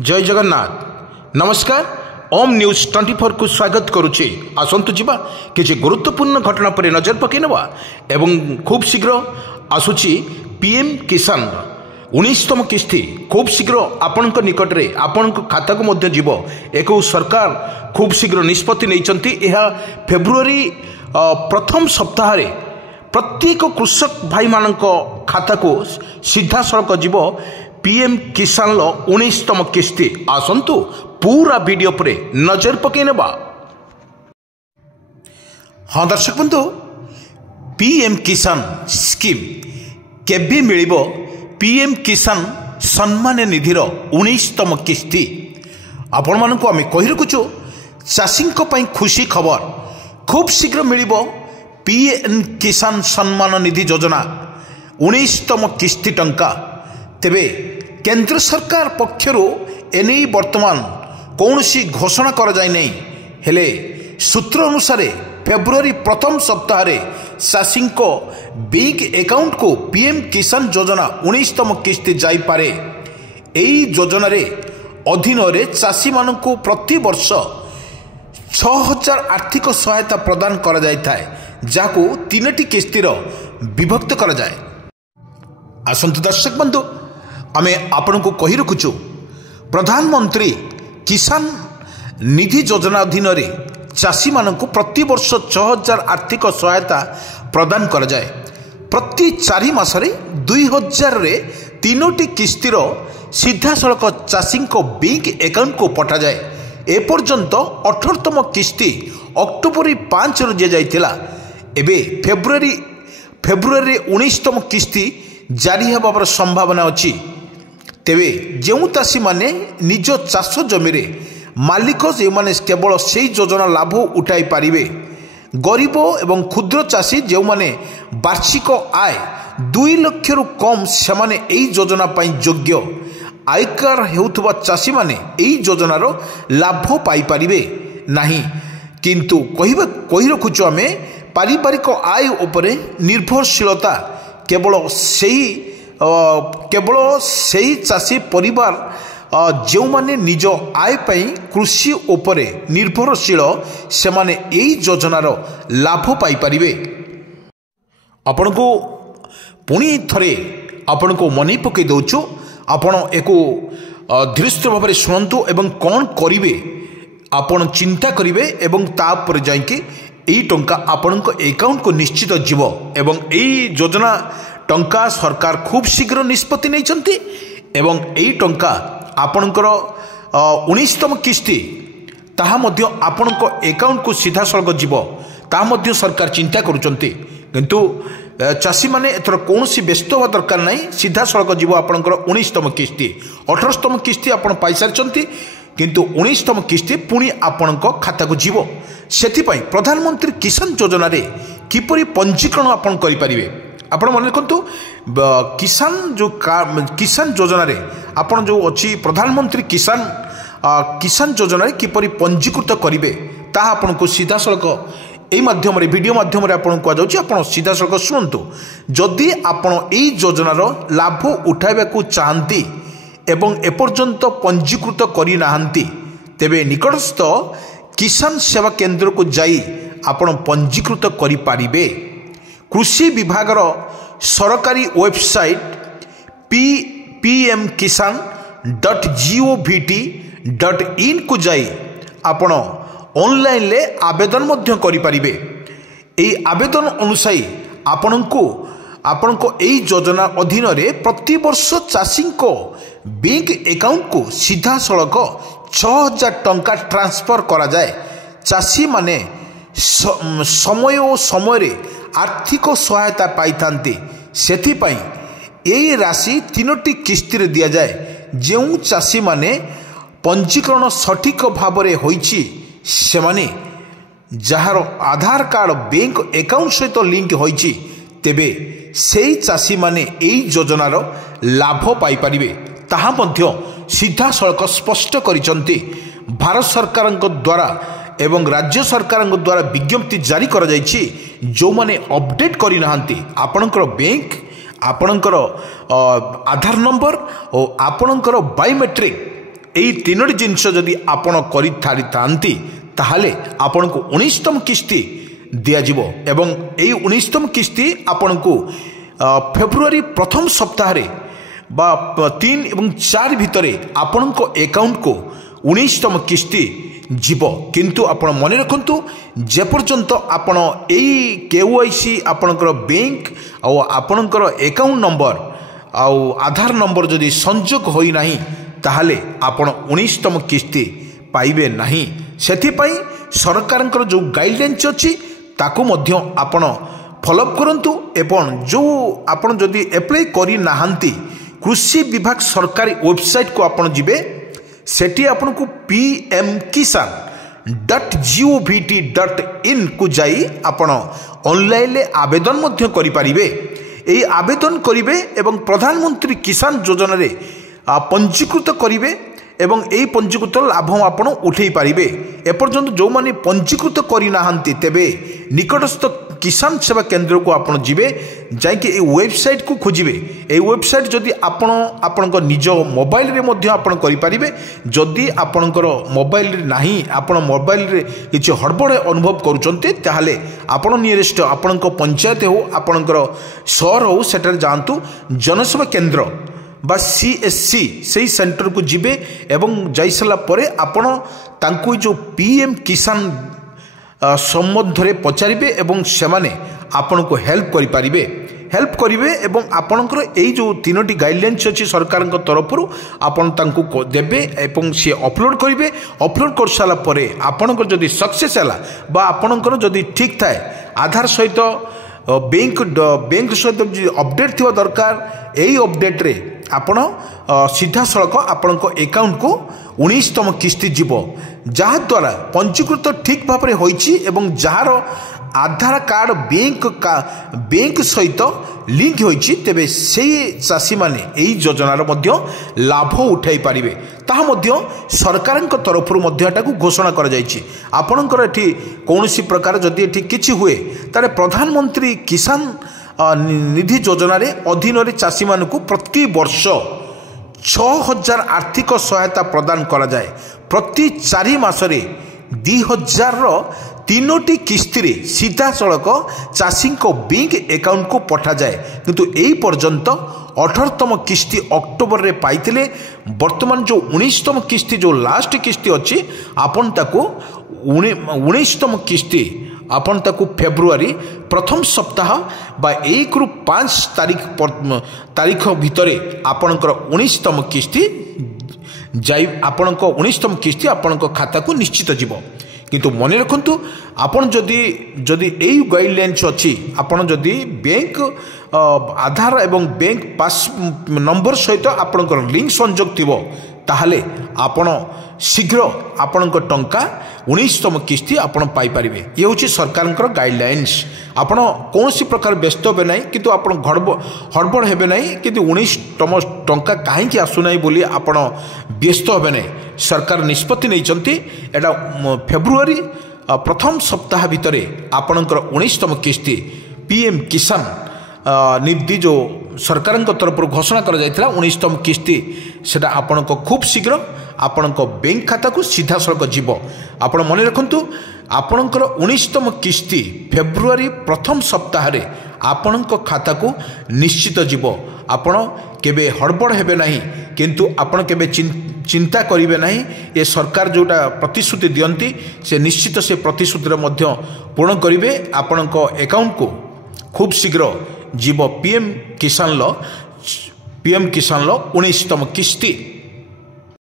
जय जगन्नाथ नमस्कार ओम न्यूज 24 को स्वागत करुचे। आसतु जीवा किसी गुरुत्वपूर्ण घटना पर नजर पकई नवा एवं खूब शीघ्र आसुची पीएम किसान 19तम किस्ती खूब शीघ्र आपण निकट में आपण खाता को मध्य जीव एक सरकार खूब शीघ्र निष्पत्ति नहीं। यह फेब्रुआरी प्रथम सप्ताह प्रत्येक कृषक भाई मान खाता को सीधा सड़क जीव पीएम किसान 19तम किस्ती। आसतु पूरा वीडियो पर नजर पकई नेबा। हाँ दर्शक बंधु, पीएम किसान स्कीम केबे मिलिबो? पीएम किसान सम्मान निधिर 19तम किस्ती आपण मानक आम कही रखुचु। चाषी खुशी खबर खूब शीघ्र मिलिबो पीएम किसान सम्मान निधि योजना 19तम किस्ती टंका। तेबे केंद्र सरकार पक्षरु एने वर्तमान कौन सी घोषणा कर जाय नहीं। हेले सूत्र अनुसार फेब्रुआरी प्रथम सप्ताह चाषी बैंक अकाउंट को पीएम किसान योजना 19तम किस्ती जाई पारे। एई योजना रे अधीन रे चाषी मानकु प्रति वर्ष 6000 आर्थिक सहायता प्रदान करा जाय थाए, जाको 3टी किस्तीर विभक्त करा जाय। आसंतु दर्शक बंधु, आमे आपण को कही रखुचु प्रधानमंत्री किसान निधि योजना अधीन रे चाषी मानकु प्रति वर्ष 6000 आर्थिक सहायता प्रदान करा जाय। प्रति 4 मासरे 2000 रे 3टी किस्तीर सीधा सड़क चाषी बैंक अकाउंट को पठा जाए। एपर्यंत 18तम किस्ती अक्टोबर 5 रे जाइतिला। एबे फेब्रुआरी 19तम किस्ती जारी होबार संभावना अछि। तेबे जो चाषी माने निज चाष जमी रे मालिक जो माने केवल से योजना लाभ उठाई पारिबे। गरीब एवं क्षुद्र चाषी जो माने वार्षिक आय 2 लाख रु कम से माने एई योजना पई योग्य। आयकर हेउथबा चाषी माने एई योजनार लाभ पाई पारिबे नाही। किंतु कही रखुचु आमे पारिवारिक आय उपरे निर्भरशीलता केवल सही चाषी परिवार जो माने निज आय पई कृषि उपरे निर्भरशील से माने एई योजनार लाभ पाई पारिबे। आपण को पुणी थरे आपण को मने पकई दउछु। आपण एको धीरस्थ भाव में शुणु एवं कौन करिवे आपण चिंता करिवे एवं तापर जाइके एई टंका आपण अकाउंट को निश्चित जीव एवं एई योजना टंका सरकार खूब शीघ्र निष्पत्ति नहीं एवं एई टंका आपणकर 19तम किस्ती ताहा मध्य आपणक अकाउंट को सीधा सड़क जीव ताहा मध्य सरकार चिंता करुचंती। किंतु चाषी माने एथर कौन सी व्यस्त होगा दरकार नहीं। सीधा सड़क जीव आपणकर 19तम किस्ती 18तम किस्ती आपण पाई सारिचंती, किंतु 19तम किस्ती पुणी आपणक खाता को जीव। सेथिपई प्रधानमंत्री किसान योजना रे किपरि पंजीकरण आपण करि परिबे। आपण मन रखंतु किसान योजना रे आपण जो अछि प्रधानमंत्री किसान योजना रे किपरि पंजीकृत करिवे ताहा आपण को सीधा सड़क एई माध्यम रे वीडियो माध्यम रे आपण को जाउची। आपण सीधा सड़क सुनंतु। जदि आपण एई योजनार लाभ उठाइबा को चाहंती एवं एपर्यंत पंजीकृत करि नाहंती, तेबे निकटस्थ किसान सेवा केंद्र को जाई आपण पंजीकृत करि पारिबे। कृषि विभाग सरकारी वेबसाइट pmkisan.govt.in को जाई आपण ऑनलाइन ले आवेदन मध्य करि पारिबे। एई आवेदन अनुसार आपनको एई योजना अधीन रे प्रति वर्ष चाषी को बैंक अकाउंट को सीधा सड़क 6000 टंका ट्रांसफर करा जाए। चाषी माने समय और समय रे आर्थिक सहायता पाई थांती। सेथिपई एई राशि 3टी किस्ती रे दिया जाए। जो चाषी माने पंजीकरण सठिक भाव रे होईची से माने जहार आधार कार्ड बैंक अकाउंट सहित लिंक होईची, तेबे सेई चाषी माने एई योजनार लाभ पाई पारिबे। ताहा मध्य सीधा सड़क स्पष्ट करिसंती। भारत सरकार द्वारा एवं राज्य सरकार द्वारा विज्ञप्ति जारी कर जाइछि। जो माने अपडेट करि नाहंती आपणकर बैंक आपणकर आधार नंबर और आपणकर बायोमेट्रिक এই তিনোটি জিনিস যদি আপন করে ছাড়ি তাহলে আপনার 19তম কিস্তি দিয়াଯିব এবং এই 19তম কিস্তি আপনার ফেব্রুয়ারি প্রথম সপ্তাহে বা 3 এবং 4 ভিতরে আপনার একাউন্টকু 19তম কিস্তি যাব কিন্তু আপনার মনে রাখতু যেপর্যন্ত আপন এই কেওয়াইসি আপনার ব্যাঙ্ক আপনার একাউন্ট নম্বর আধার নম্বর যদি সংযোগ হয়ে না তাহলে আপন 19তম কিস্তি পাইবে না। সেপাই সরকারଙ୍କର ଯେଉଁ ଗାଇଡ଼ଲାଇନ୍ସ ଅଛି ତାକୁ ମଧ୍ୟ ଆପଣ ଫଲୋଅପ୍ କରନ୍ତୁ ଏବଂ ଯେଉଁ ଆପଣ ଯଦି ଆପ୍ଲାଏ କରିନାହାନ୍ତି କୃଷି ବିଭାଗ ସରକାରୀ ୱେବସାଇଟ୍କୁ ଆପଣ ଯିବେ ସେଠି ଆପଣଙ୍କୁ pmkisan.gov.in କୁ ଯାଇ ଆପଣ ଅନଲାଇନରେ ଆବେଦନ ମଧ୍ୟ କରିପାରିବେ। এই আবেদন করিবে এবং প্রধানমন্ত্রী কিষাণ যোজনারে পঞ্জীকৃত করিবে এবং এই পঞ্জীকৃত লাভ আপন উঠাই পারিবে। এপর্যন্ত যে পঞ্জীকৃত করে না তেবে নিকটস্থ কিষাণ সেবা কেন্দ্রক আপন যাবে যাই এই ওয়েবসাইট কু খোঁজবে। এই ওয়েবসাইট যদি আপনার নিজ মোবাইলের মধ্যে আপনার করে যদি আপনার মোবাইলের না আপনার মোবাইলের কিছু হড়বড় অনুভব করছেন তাহলে আপনার নিয়রেস্ট আপনার পঞ্চায়েত হোক আপনার সহর হোক সেটার যাতে জনসেবা কেন্দ্র বা CSC সেই সেন্টরକୁ ଯିବେ ଏବଂ ଯାଇସାରିଲା ପରେ ଆପଣ ତାଙ୍କୁ ଯେଉଁ PM କିଷାନ ସମ୍ବନ୍ଧରେ ପଚାରିବେ ଏବଂ ସେମାନେ ଆପଣଙ୍କୁ ହେଲ୍ପ କରିବେ ଏବଂ ଆପଣଙ୍କର ଏଇ ଯେଉଁ 3ଟି ଗାଇଡ଼ଲାଇନ୍ସ ଅଛି ସରକାରଙ୍କ ତରଫରୁ ଆପଣ ତାଙ୍କୁ ଦେବେ ଏବଂ ସିଏ ଅପଲୋଡ଼ କରିବେ। ଅପଲୋଡ଼ କରିସାରିଲା ପରେ ଆପଣଙ୍କର ଯଦି ସକ୍ସେସ୍ ହେଲା ବା ଆପଣଙ୍କର ଯଦି ଠିକ୍ ଥାଏ ଆଧାର ସହିତ ବ୍ୟାଙ୍କ ସହିତ ଅପଡେଟ୍ ଥିବା ଦରକାର এই অপডেট্রে আপনার সিধাসলখ আপনার একাউন্টকু 19তম কিস্তি যাব যাদ্বারা পঞ্জীকৃত ঠিক ভাবে হয়েছি এবং যার আধার কার্ড ব্যাঙ্ক সহিত লিঙ্ক হয়েছি তেবে সেই চাষী মানে এই যোজনার মধ্যে লাভ উঠাই পারিবে। তাহা মধ্যে সরকারଙ୍କ তরফରୁ ମଧ୍ୟ এটাକୁ ঘোষণা করা যাইছি। ଆପଣଙ୍କର এটি কৌশি প্রকার যদি এটি কিছু হুয়ে তাহলে প্রধানমন্ত্রী কিষাণ নিধি যোজনার অধীনরে চাষী মানুষ প্রতি বর্ষ 6000 আর্থিক সহায়তা প্রদান করা যায়। প্রতি 4 মাসরে 2000 3টি কিস্তিরে সিধাসলখ চাষীଙ୍କ ব্যাঙ্ক একাউন্টকু পঠাযায় কিন্তু এই পর্যন্ত 18তম কিস্তি অক্টোবরে পাইলে বর্তমান যে 19তম কিস্তি যে লাস্ট কিস্তি অছি আপন তাকু 19তম কিস্তি আপন তাকু ফেব্রুয়ারি প্রথম সপ্তাহ বা 1 ରୁ 5 তারিখ ভিতরে আপনার 19তম কিস্তি যাই আপনার 19তম কিস্তি আপনার খাতাকু নিশ্চিত যাব। কিন্তু মনে রাখতু আপন যদি এই গাইডলাইন্স অছি আপন যদি ব্যাঙ্ক আধার এবং ব্যাঙ্ক পাস নম্বর সহিত আপনার লিঙ্ক সংযোগ থিব তাহলে আপন শীঘ্র আপনার টঙ্কা 19তম কিস্তি আপন পাইপারিবে। ইয়ে হচ্ছে সরকারଙ୍କର গাইডলাইন্স। আপন কৌশি প্রকার ব্যস্ত হবে না কিন্তু আপন হড়বড় হবে না কিন্তু 19তম টঙ্কা কাহিঁকি আসু না বলে আপন ব্যস্ত হবে না। সরকার নিষ্পত্তি নেইছন্তি এটা ফেব্রুয়ারি প্রথম সপ্তাহ ভিতরে আপনার 19তম কিস্তি PM কিষাণ নিধি যে সরকারଙ୍କ তরফରୁ ঘোষণা করা যাইଥିଲା 19তম কিস্তি সেটা আপনার খুব শীঘ্র আপনার ব্যাঙ্ক খাতাকু সিধাসলখ যাব। আপনার মনে রাখতু আপনার 19তম কিস্তি ফেব্রুয়ারি প্রথম সপ্তাহে আপনার খাতাকু নিশ্চিত যাব। আপনার কেবে হড়বড় হবে না কিন্তু আপনার কেবে চিন্তা করবে না। এ সরকার যেটা প্রতিশ্রুতি দিয়ন্তি সে নিশ্চিত সে প্রতিশ্রুতির মধ্যে পূরণ করবে। আপনার একাউন্টকু খুব শীঘ্র যাব PM কিষাণ 19তম কিস্তি।